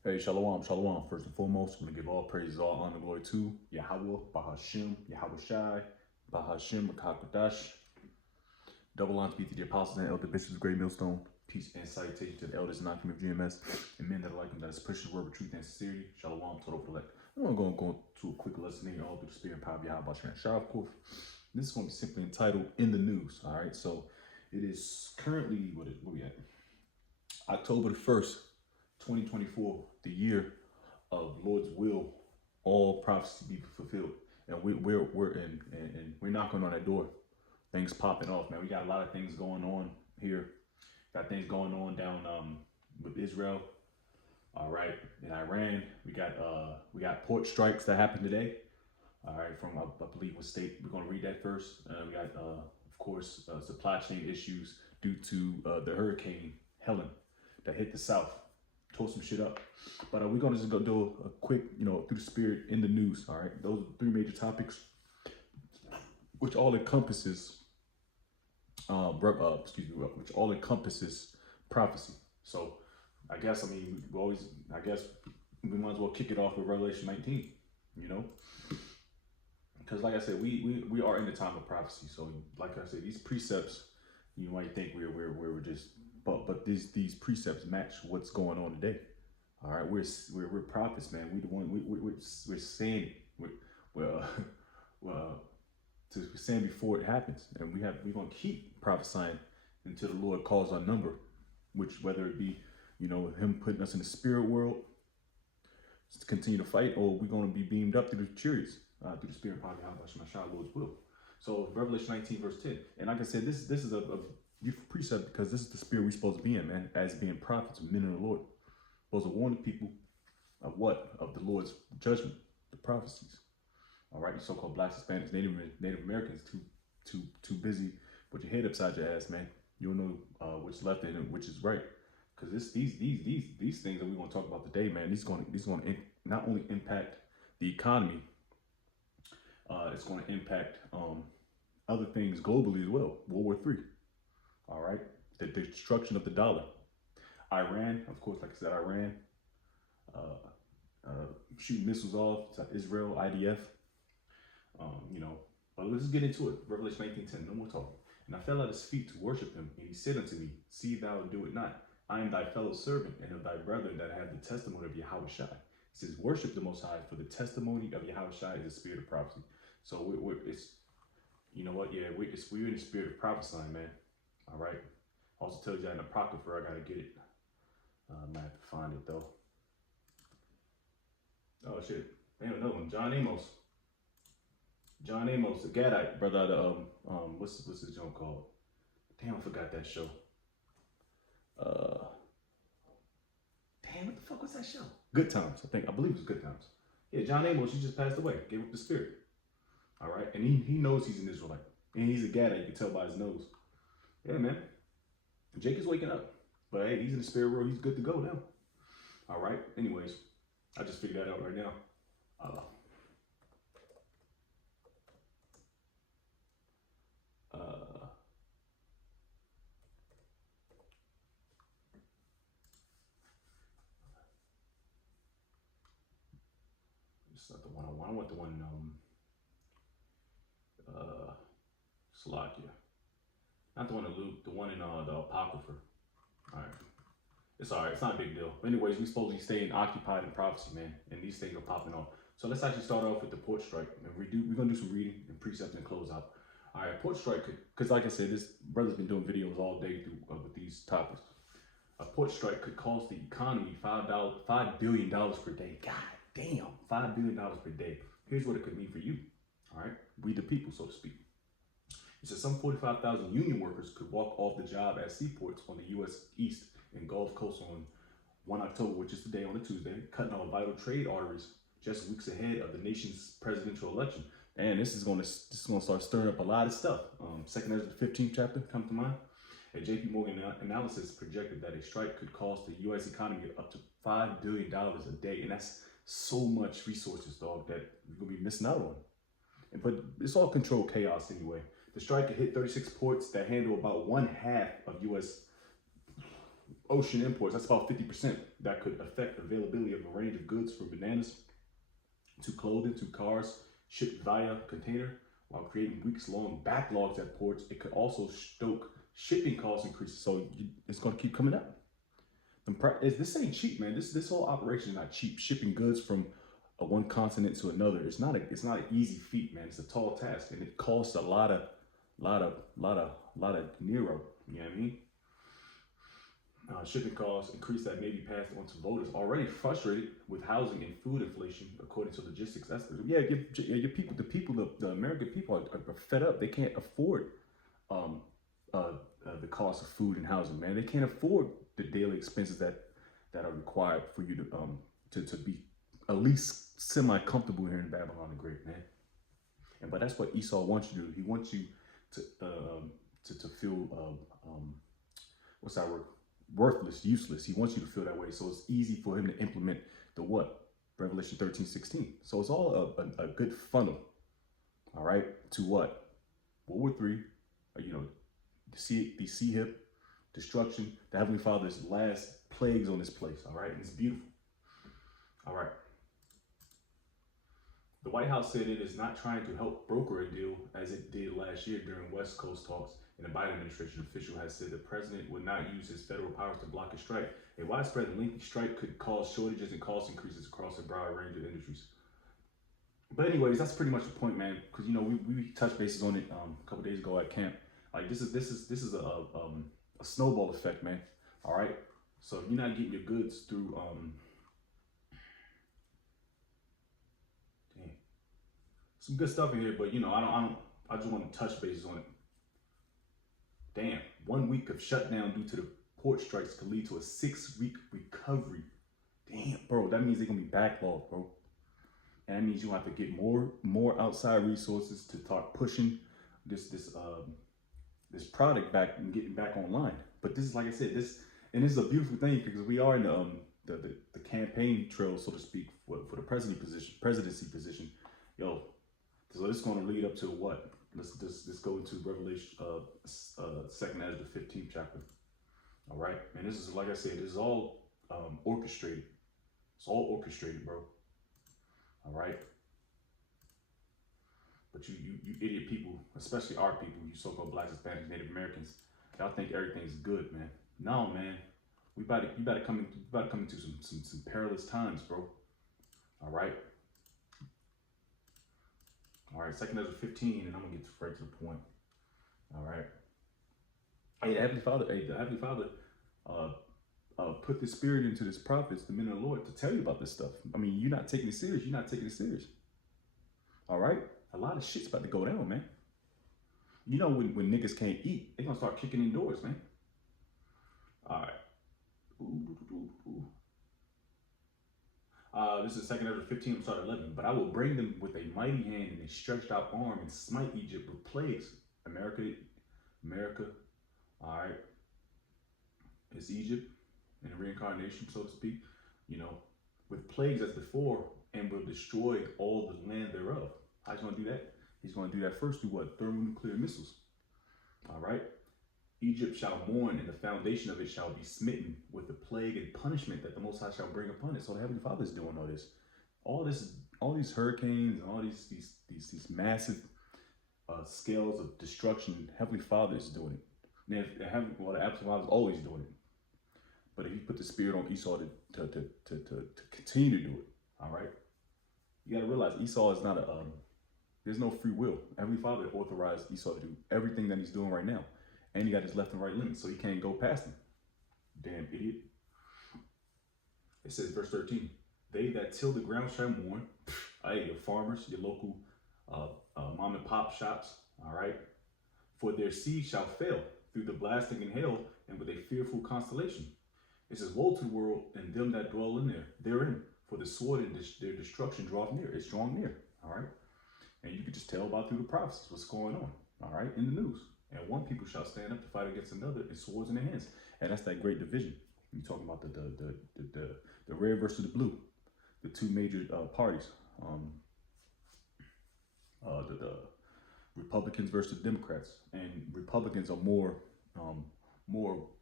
Hey, Shalom, Shalom. First and foremost, I'm going to give all praises, all honor, glory to Yahweh, Bahashim, Yahweh Shai, Bahashim, Rakakadash. Double honors be to the apostles and elder bishops of Great Millstone. Peace and salutation to the elders and non-community of GMS and men that are like them, that is pushing the word of truth and sincerity. Shalom, total elect. I'm going to go to a quick lesson here all through the spirit and power of Yahweh Shai. Shai, of course. This is going to be simply entitled In the News. All right, so it is currently, what we at? October the 1st, 2024, the year of Lord's will, all prophecy be fulfilled. And we're in and we're knocking on that door. Things popping off, man. We got a lot of things going on here. Got things going on down with Israel. All right, in Iran, we got port strikes that happened today. All right, from I believe what state. We're gonna read that first. We got of course supply chain issues due to the hurricane Helen that hit the south. Tore some shit up. But we're gonna just go do a quick, through the spirit in the news. All right, those are the three major topics, which all encompasses, which all encompasses prophecy. So, I guess we might as well kick it off with Revelation 19. Because like I said, we are in the time of prophecy. So, like I said, these precepts, you might think we're just, but these precepts match what's going on today. All right, we're prophets, man. We're saying it. We're saying before it happens, and we're gonna keep prophesying until the Lord calls our number. Which whether it be, Him putting us in the spirit world to continue to fight, or we're gonna be beamed up through the chariots, through the spirit power of Lord's will. So Revelation 19 verse 10, and like I said, this is a precept because this is the spirit we're supposed to be in, man, as being prophets, men of the Lord. Supposed to warn the people of what? Of the Lord's judgment, the prophecies. All right, you so-called blacks, Hispanics, Native Americans, too busy with your head upside your ass, man. You don't know what's left and which is right, because these things that we're going to talk about today, man, these going to not only impact the economy, it's going to impact other things globally as well. World War III. All right, the destruction of the dollar. Iran, of course, like I said, Iran shooting missiles off to Israel, IDF. But let's get into it. Revelation 19:10. No more talking. And I fell at his feet to worship him, and he said unto me, See thou do it not. I am thy fellow servant and of thy brethren that have the testimony of Yahweh Shai. He says, worship the Most High, for the testimony of Yahweh Shai is the spirit of prophecy. So it's, you know what? Yeah, we're in the spirit of prophesying, man. All right. Also tells you that in the Apocrypha. I gotta get it. I might have to find it though. Oh shit! Damn, another one. John Amos, the Gadite brother out of what's this joint called? Damn, I forgot that show. Damn, what the fuck was that show? Good Times, I believe it was Good Times. Yeah, John Amos, he just passed away, gave up the spirit. All right, and he knows he's an Israelite, and he's a Gadite. You can tell by his nose. Yeah, man. Jake is waking up, but hey, he's in the spirit world. He's good to go now. All right. Anyways, I just figured that out right now. It's not the one I want. I want the one Slovakia. Not the one in Luke, the one in the Apocrypha. All right. It's all right. It's not a big deal. But anyways, we supposed to be staying occupied in prophecy, man. And these things are popping off. So let's actually start off with the port strike. And we're going to do some reading and precept and close out. All right, port strike, because like I said, this brother's been doing videos all day with these topics. A port strike could cost the economy $5 billion per day. God damn, $5 billion per day. Here's what it could mean for you. All right, we the people, so to speak. It says some 45,000 union workers could walk off the job at seaports on the U.S. East and Gulf Coast on 1 October, which is today on a Tuesday, cutting off vital trade arteries just weeks ahead of the nation's presidential election. And this is going to start stirring up a lot of stuff. Second Ezra, the 15th chapter, come to mind. A JP Morgan analysis projected that a strike could cost the U.S. economy up to $5 billion a day. And that's so much resources, dog, that you're going to be missing out on. But it's all controlled chaos anyway. The strike could hit 36 ports that handle about 1/2 of U.S. ocean imports. That's about 50%. That could affect availability of a range of goods from bananas to clothing to cars shipped via container, while creating weeks-long backlogs at ports. It could also stoke shipping cost increases. So it's going to keep coming up. This ain't cheap, man. This whole operation is not cheap. Shipping goods from one continent to another, it's not an easy feat, man. It's a tall task, and it costs a lot of Nero. You know what I mean? Shipping costs increase that may be passed on to voters already frustrated with housing and food inflation, according to logistics experts. Yeah, your people, the American people are fed up. They can't afford the cost of food and housing, man. They can't afford the daily expenses that are required for you to be at least semi-comfortable here in Babylon the Great, man. But that's what Esau wants you to do. He wants you to feel what's that word? Worthless, useless. He wants you to feel that way. So it's easy for him to implement the what? Revelation 13:16. So it's all a good funnel. All right. To what? World War III, the sea hip, destruction, the Heavenly Father's last plagues on this place. All right. And it's beautiful. All right. The White House said it is not trying to help broker a deal as it did last year during West Coast talks. And the Biden administration official has said the president would not use his federal powers to block a strike. A widespread and lengthy strike could cause shortages and cost increases across a broad range of industries. But anyways, that's pretty much the point, man. Because we touched bases on it a couple days ago at camp. Like this is a snowball effect, man. All right. So if you're not getting your goods through some good stuff in here, but I just want to touch bases on it. Damn, 1 week of shutdown due to the port strikes could lead to a 6-week recovery. Damn, bro, that means they're gonna be backlogged, bro. And that means you have to get more outside resources to start pushing this product back and getting back online. But this is, like I said, this is a beautiful thing because we are in the campaign trail, so to speak, for the presidency position. Yo, so this is gonna lead up to what? Let's go into Revelation, 2nd Ezra, the 15th chapter. All right, and this is, like I said, this is all orchestrated. It's all orchestrated, bro. All right. But you idiot people, especially our people, you so-called Blacks, Hispanics, Native Americans, y'all think everything's good, man. No, man. You better come into some perilous times, bro. All right. All right, 2nd Ezra 15, and I'm gonna get straight to the point. All right. Hey, the Heavenly Father put the spirit into this prophets, the men of the Lord, to tell you about this stuff. I mean, you're not taking it serious. You're not taking it serious. All right. A lot of shit's about to go down, man. You know, when niggas can't eat, they're gonna start kicking in doors, man. All right. This is 2nd Ezra 15, I'm sorry, 11. But I will bring them with a mighty hand and a stretched out arm and smite Egypt with plagues. America. All right. It's Egypt in reincarnation, so to speak, with plagues as before, and will destroy all the land thereof. How's he going to do that? He's going to do that first through what? Thermonuclear missiles. All right. Egypt shall mourn, and the foundation of it shall be smitten with the plague and punishment that the Most High shall bring upon it. So the Heavenly Father is doing all this. All these hurricanes and all these massive scales of destruction. Heavenly Father is doing it. Now, the Heavenly Father is always doing it. But if you put the spirit on Esau to continue to do it, all right. You got to realize Esau is not there's no free will. Heavenly Father authorized Esau to do everything that he's doing right now. And he got his left and right limits, so he can't go past them. Damn idiot. It says, verse 13, they that till the ground shall mourn, your farmers, your local mom and pop shops, all right, for their seed shall fail through the blasting and hail and with a fearful constellation. It says, woe to the world and them that dwell therein, for the sword and their destruction draweth near. It's drawn near, all right? And you can just tell about through the prophecies what's going on, all right, in the news. And one people shall stand up to fight against another, and swords in their hands. And that's that great division. You're talking about the red versus the blue, the two major parties. The Republicans versus Democrats, and Republicans are more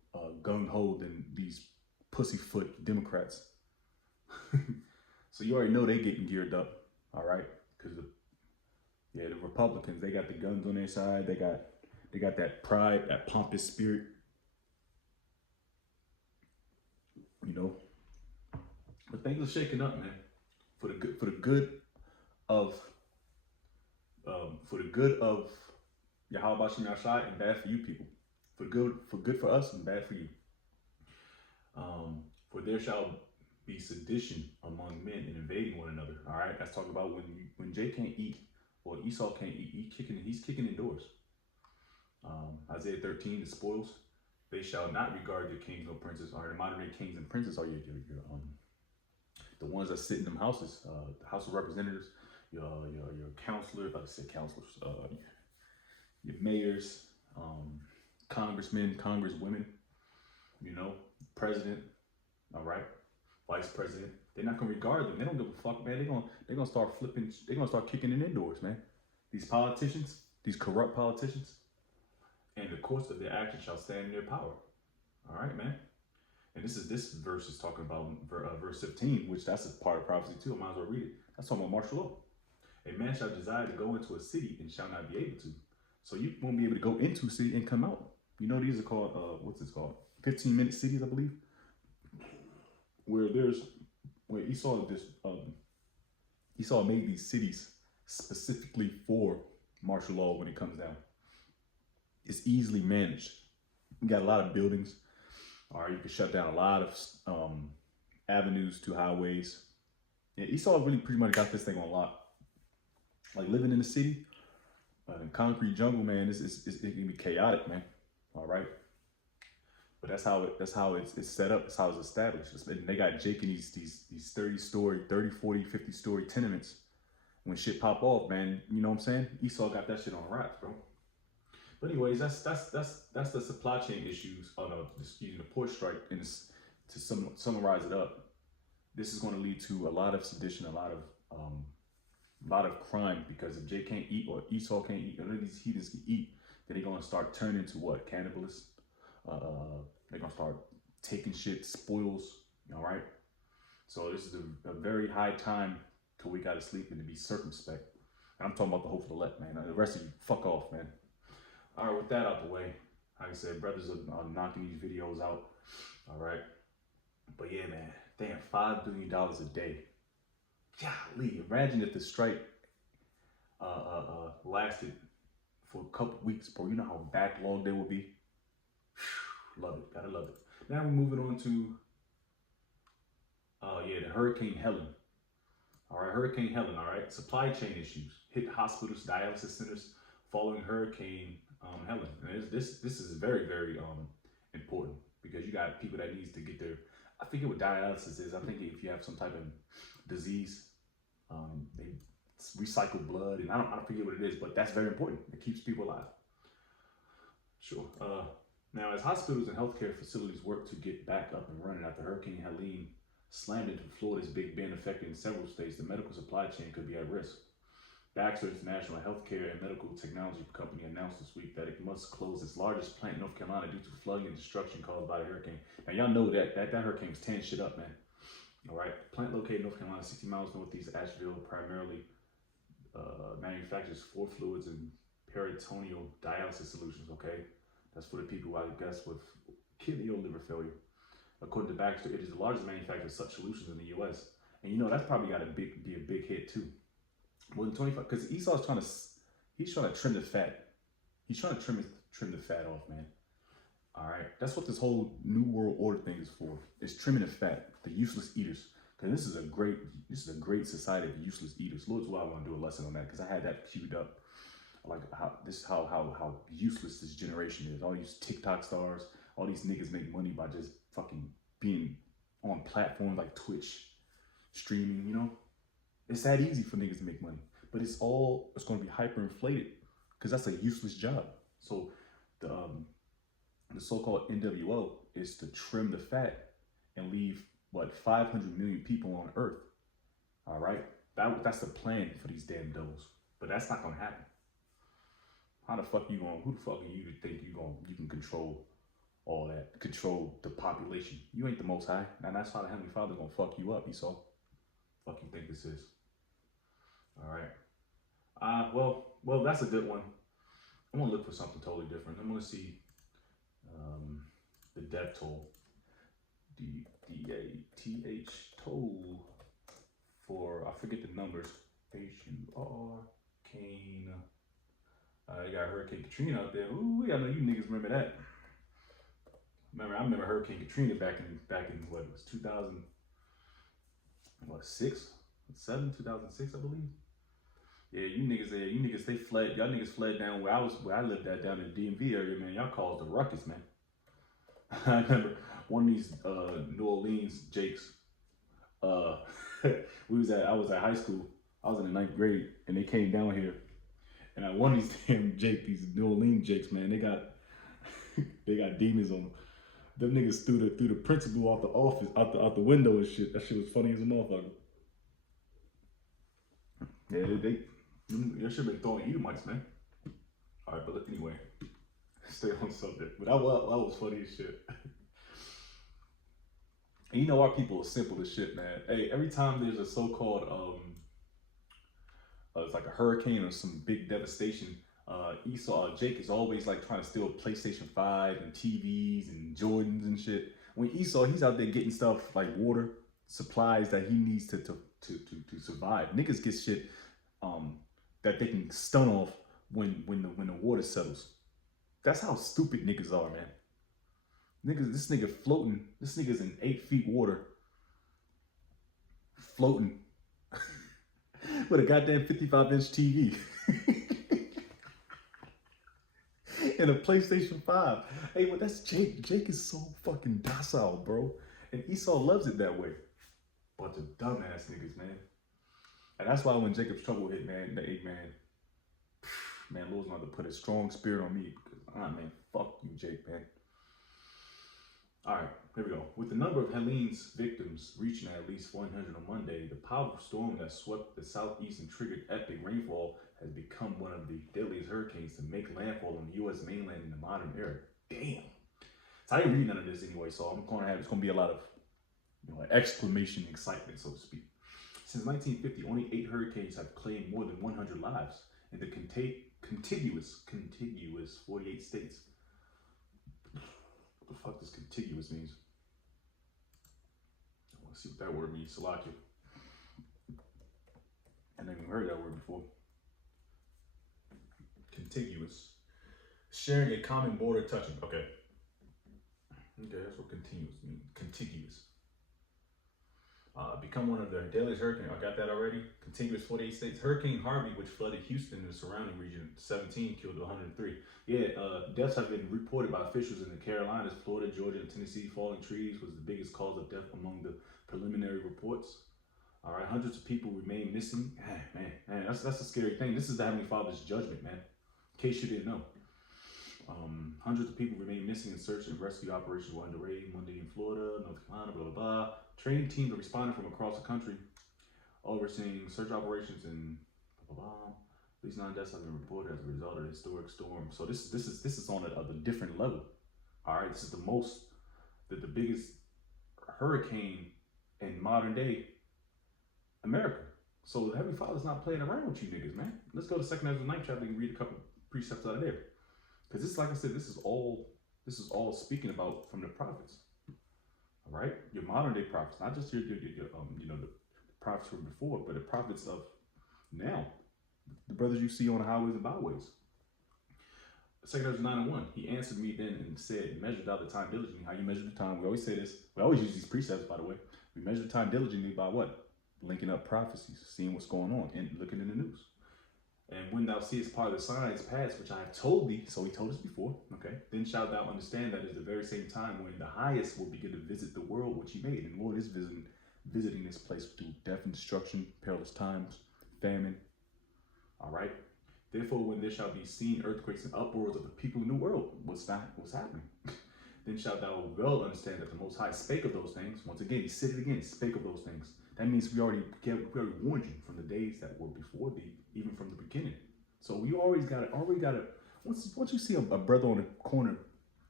gung-ho than these pussyfoot Democrats. So you already know they getting geared up, all right? Because the Republicans, they got the guns on their side. They got that pride, that pompous spirit, you know. But things are shaking up, man. For the good of Yahweh Shem Yahshai, and bad for you people. For good for us and bad for you. For there shall be sedition among men and invading one another. All right, that's talking about when Jay can't eat or Esau can't eat. He's kicking indoors. Isaiah 13, the spoils. They shall not regard your kings or princes. All right, the modern day kings and princes are your the ones that sit in them houses, the House of Representatives, your counselors, like I said, counselors, your mayors, congressmen, congresswomen, you know, president, all right, vice president. They're not gonna regard them. They don't give a fuck, man. They're gonna start flipping. They're gonna start kicking in indoors, man. These politicians, these corrupt politicians, and the course of their actions shall stand in their power. All right, man. And this verse is talking about verse 15, which that's a part of prophecy too. I might as well read it. That's talking about martial law. A man shall desire to go into a city and shall not be able to. So you won't be able to go into a city and come out. You know, these are called, what's this called? 15-minute cities, I believe. Where Esau made these cities specifically for martial law when it comes down. It's easily managed. You got a lot of buildings. All right, you can shut down a lot of avenues to highways. Yeah, Esau really pretty much got this thing on lock. Like living in the city, in concrete jungle, man, it can be chaotic, man. All right, but that's how it's set up. That's how it's established. And they got Jake in these 30-story, 30, 40, 50-story tenements. When shit pop off, man, you know what I'm saying? Esau got that shit on wraps, bro. But anyways, that's the supply chain issues on just using the port strike, and to summarize it up, this is going to lead to a lot of sedition, a lot of crime, because if Jay can't eat or Esau can't eat, or none of these heathens can eat, then they're going to start turning to what? Cannibalists. They're going to start taking shit, spoils, all right? So this is a very high time to wake out of sleep and to be circumspect. And I'm talking about the hopeful elect, man. The rest of you, fuck off, man. All right, with that out the way, like I said, brothers are knocking these videos out. All right. But yeah, man, damn, $5 billion a day. Golly, imagine if the strike lasted for a couple weeks, bro. You know how backlogged they will be? Love it, gotta love it. Now we're moving on to, the Hurricane Helen. All right, Hurricane Helen, all right. Supply chain issues hit hospitals, dialysis centers following Hurricane Helen. And this is very, very important, because you got people that needs to get their, I forget what dialysis is. I think if you have some type of disease, they recycle blood, and I don't forget what it is, but that's very important. It keeps people alive. Sure. Now, as hospitals and healthcare facilities work to get back up and running after Hurricane Helene slammed into Florida's Big Bend, affecting several states, the medical supply chain could be at risk. Baxter International, a healthcare and medical technology company, announced this week that it must close its largest plant in North Carolina due to flooding and destruction caused by the hurricane. Now, y'all know that hurricane was tearing shit up, man. All right. The plant located in North Carolina, 60 miles northeast Asheville, primarily manufactures fluid fluids and peritoneal dialysis solutions, okay? That's for the people, I guess, with kidney or liver failure. According to Baxter, it is the largest manufacturer of such solutions in the U.S. And you know, that's probably got to be a big hit, too. More than 25, because Esau's trying to trim the fat. He's trying to trim the fat off, man. All right, that's what this whole New World Order thing is for. It's trimming the fat, the useless eaters. Because this is a great society of useless eaters. Lord's why I want to do a lesson on that, because I had that queued up. Like how useless this generation is. All these TikTok stars, all these niggas make money by just fucking being on platforms like Twitch, streaming, you know? It's that easy for niggas to make money, but it's going to be hyperinflated, because that's a useless job. So the so-called NWO is to trim the fat and leave 500 million people on Earth. All right, that's the plan for these damn does, but that's not going to happen. How the fuck who the fuck are you to think you can control all that, control the population. You ain't the Most High, and that's how the Heavenly Father gonna fuck you up, Esau. Fuck you think this is? All right. Well, that's a good one. I'm gonna look for something totally different. I'm gonna see the death toll, DATH toll for, I forget the numbers. Hurricane. You got Hurricane Katrina out there. Ooh, I know you niggas remember that. I remember Hurricane Katrina back in what it was 2006, I believe. Yeah, you niggas, they fled. Y'all niggas fled down where I lived at, down in the DMV area, man. Y'all caused a ruckus, man. I remember one of these New Orleans Jakes. I was at high school. I was in the 9th grade, and they came down here, and one of these damn these New Orleans Jakes, man, they got demons on them. Them niggas threw the principal out the office, out the window and shit. That shit was funny as a motherfucker. Yeah, they should have been throwing Edomites, man. All right, but anyway, stay on subject. But that was funny as shit. And you know our people are simple as shit, man. Hey, every time there's a so-called it's like a hurricane or some big devastation, Jake is always like trying to steal PlayStation 5 and TVs and Jordans and shit. When Esau, he's out there getting stuff like water, supplies that he needs to survive. Niggas get shit that they can stun off when the water settles. That's how stupid niggas are, man. This nigga floating. This nigga's in 8 feet water, floating with a goddamn 55-inch TV and a PlayStation 5. Hey, well, that's Jake. Jake is so fucking docile, bro. And Esau loves it that way. Bunch of dumbass niggas, man. And that's why when Jacob's trouble hit, man, Lord's gonna have to put a strong spirit on me because, man, fuck you, Jake, man. All right, here we go. With the number of Helene's victims reaching at least 100 on Monday, the powerful storm that swept the southeast and triggered epic rainfall has become one of the deadliest hurricanes to make landfall on the U.S. mainland in the modern era. Damn. So I didn't read none of this anyway, so it's gonna be a lot of, exclamation excitement, so to speak. Since 1950, only 8 hurricanes have claimed more than 100 lives in the contiguous 48 states. What the fuck does contiguous means? I want to see what that word means. Salakia. I never even heard that word before. Contiguous. Sharing a common border touching. Okay, that's what contiguous means. Contiguous. Become one of the deadliest hurricanes. I got that already. Contiguous 48 states. Hurricane Harvey, which flooded Houston and the surrounding region, 17 killed 103. Deaths have been reported by officials in the Carolinas, Florida, Georgia, and Tennessee. Falling trees was the biggest cause of death among the preliminary reports. All right, hundreds of people remain missing. Man, that's a scary thing. This is the Heavenly Father's judgment, man. In case you didn't know. Hundreds of people remain missing and search and rescue operations were underway Monday in Florida, North Carolina, blah, blah, blah. Training teams are responding from across the country, overseeing search operations and blah, blah, blah. At least 9 deaths have been reported as a result of the historic storm. So this is on a different level. All right, this is the biggest hurricane in modern day America. So the Heavenly Father's not playing around with you niggas, man. Let's go to 2 Ezra 9 chapter and read a couple precepts out of there. Because this, like I said, this is all speaking about from the prophets. All right, your modern day prophets, not just your the prophets from before, but the prophets of now, the brothers you see on the highways and byways. 2 Ezra 9:1. He answered me then and said, "Measure thou the time diligently." How you measure the time? We always say this. We always use these precepts, by the way. We measure the time diligently by what? Linking up prophecies, seeing what's going on, and looking in the news. And when thou seest part of the signs pass, which I have told thee, so he told us before, okay, then shalt thou understand that is the very same time when the highest will begin to visit the world which he made. And the Lord is visiting this place through death and destruction, perilous times, famine. All right. Therefore, when there shall be seen earthquakes and uproars of the people in the world, what's happening? Then shalt thou well understand that the Most High spake of those things. Once again, he said it again, spake of those things. That means we already warned you from the days that were before thee, even from the beginning. So we already got to, once you see a brother on the corner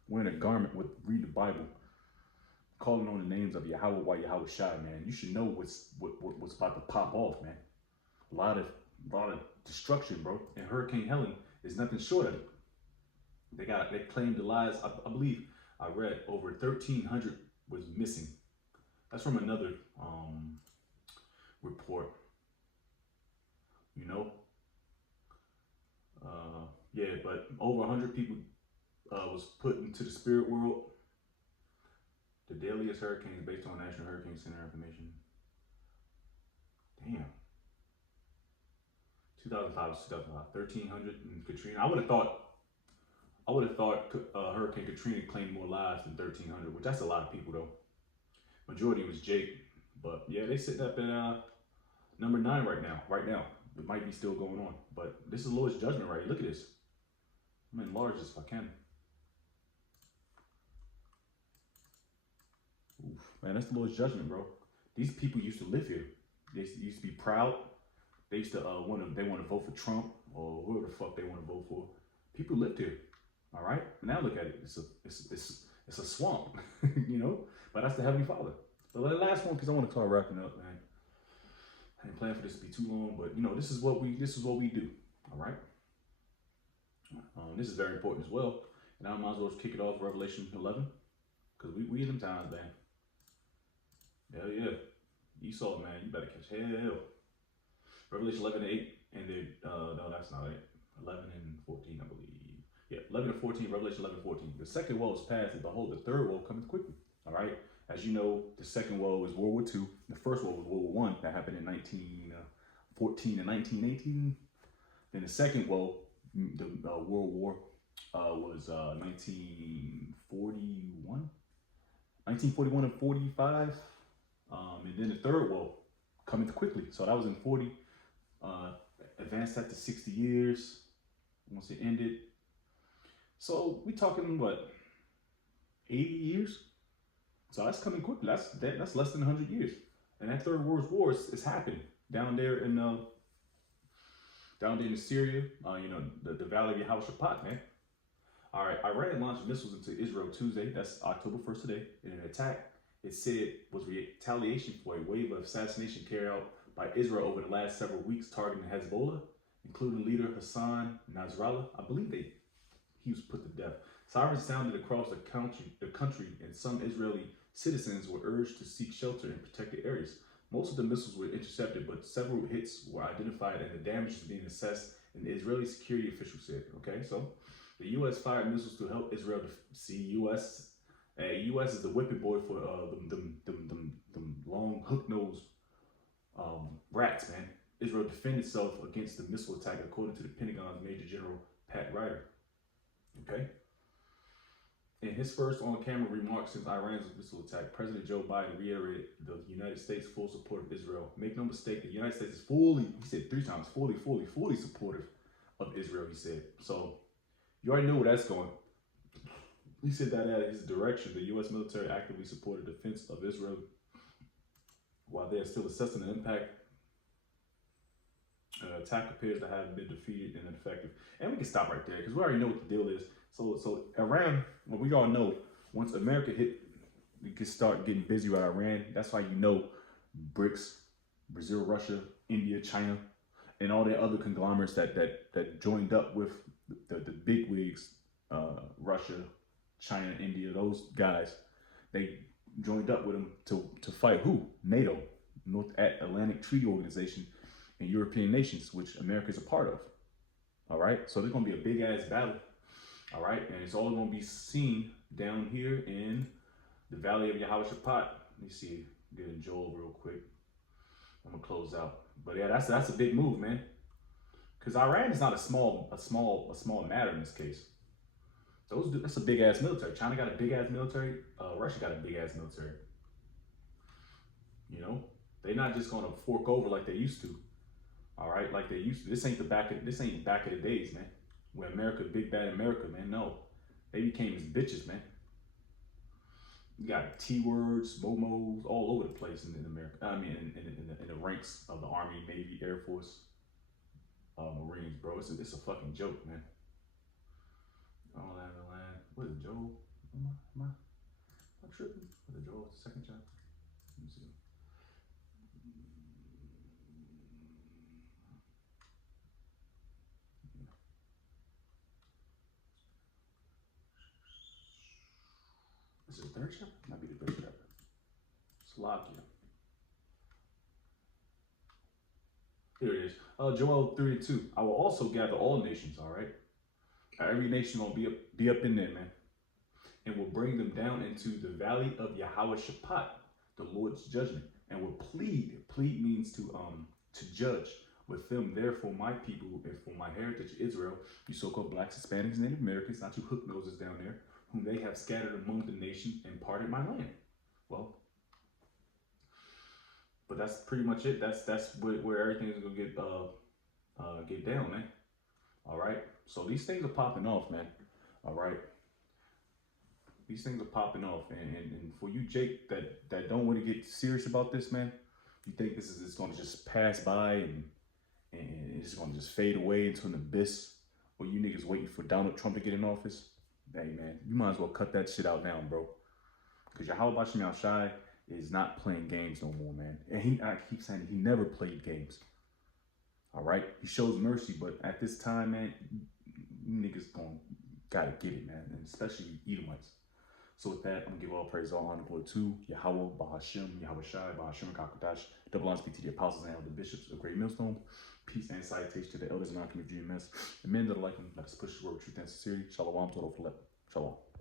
wearing a garment with read the Bible, calling on the names of Yahweh while Yahweh Shai, man. You should know what's about to pop off, man. A lot of destruction, bro. And Hurricane Helen is nothing short of it. They claimed the lives. I believe I read over 1,300 was missing. That's from another report. You know, yeah, but over 100 people was put into the spirit world. The deadliest hurricanes based on National Hurricane Center information. Damn. 2005 was 2005. 1,300 in Katrina. I would have thought Hurricane Katrina claimed more lives than 1,300, which that's a lot of people though. Majority was Jake, but yeah, they sitting up at number 9 right now. It might be still going on, but this is Lord's judgment right here. Look at this. I'm gonna enlarge this if I can. Oof, man, that's the Lord's judgment, bro. These people used to live here. They used to be proud. They used to want to vote for Trump or whoever the fuck they want to vote for. People lived here. All right. Now look at it. It's a swamp, you know. But that's the Heavenly Father. But the last one, because I want to start wrapping up, man. I ain't planning for this to be too long, but you know, this is what we do. All right. This is very important as well, and I might as well just kick it off Revelation 11, because we in them times, man. Hell yeah, Esau, man, you better catch hell. Revelation 11:8, and then no, that's not it. 11 and 14, I believe. Yeah, 11 and 14, Revelation 11:14. The second woe is past, and behold, the third woe cometh quickly. All right. As you know, the second woe is World War II. The first woe was World War I. That happened in 1914 and 1918. Then the second woe, the World War, was 1941 and 45. And then the third woe coming quickly. So that was in 40. Advanced that to 60 years once it ended. So we talking what, 80 years? So that's coming quickly. That's less than 100 years. And that third world war is happening down there in Syria. You know, the Valley of Yehoshaphat, man. All right, Iran launched missiles into Israel Tuesday. That's October 1st today. In an attack, it said was retaliation for a wave of assassination carried out by Israel over the last several weeks, targeting Hezbollah, including leader Hassan Nasrallah. I believe he was put to death. Sirens sounded across the country, and some Israeli citizens were urged to seek shelter in protected areas. Most of the missiles were intercepted, but several hits were identified, and the damage is being assessed, an Israeli security official said. Okay, so the U.S. fired missiles to help Israel. U.S. is the whipping boy for them long hook-nosed rats, man. Israel defended itself against the missile attack, according to the Pentagon's Major General Pat Ryder. Okay. In his first on-camera remarks since Iran's missile attack, President Joe Biden reiterated the United States' full support of Israel. Make no mistake, the United States is he said 3 times, fully supportive of Israel, he said. So, you already know where that's going. He said that at his direction, the U.S. military actively supported the defense of Israel while they are still assessing the impact. Attack appears to have been defeated and ineffective. And we can stop right there because we already know what the deal is. So Iran, well, we all know once America hit, we can start getting busy with Iran. That's why you know BRICS, Brazil, Russia, India, China, and all the other conglomerates that joined up with the big wigs, Russia, China, India, those guys, they joined up with them to fight who? NATO, North Atlantic Treaty Organization, and European nations, which America is a part of. All right, so there's gonna be a big ass battle. All right, and it's all gonna be seen down here in the Valley of Yehoshaphat. Let me see, get in Joel real quick. I'm gonna close out, but yeah, that's a big move, man. Because Iran is not a small matter in this case. That's a big ass military. China got a big ass military. Russia got a big ass military. You know, they're not just gonna fork over like they used to. All right, like they used to. This ain't back of the days, man. Where America, big bad America, man. No, they became as bitches, man. You got T-words, momos all over the place in America. I mean, in the ranks of the Army, Navy, Air Force, Marines, bro. It's a fucking joke, man. All that land. What is it, Joe? Am I tripping? For the Joel, second chapter. Let me see. Is it the third chapter? Might be the third chapter. Slovakia. Here it is. Joel 3:2. I will also gather all nations, all right? Every nation will be up in there, man. And will bring them down into the valley of Yahweh Shaphat, the Lord's judgment, and will plead. Plead means to judge with them. Therefore, my people and for my heritage Israel, you so-called blacks, Hispanics, Native Americans, not you hook noses down there, whom they have scattered among the nation and parted my land. Well, but that's pretty much it. That's where everything is gonna get down, man. All right. So these things are popping off, man. All right. These things are popping off, and for you, Jake, that don't want to get serious about this, man. You think this is going to just pass by and it's going to just fade away into an abyss, or you niggas waiting for Donald Trump to get in office? Hey, man, you might as well cut that shit out now, bro. Because Yahweh Bashim Yahshai is not playing games no more, man. And I keep saying he never played games. All right, he shows mercy, but at this time, man, you niggas gotta get it, man, and especially Edomites. So with that, I'm gonna give all praise, all honor, glory to Yahweh, Bahashim, Yahweh Shai, Bahashim, Kakadash, double honors be to the apostles and the bishops of Great Millstone. Peace and salutation to the elders and our community GMS. And men that are like them, let us push the word with truth and sincerity. Shalom, total flip. Shalom.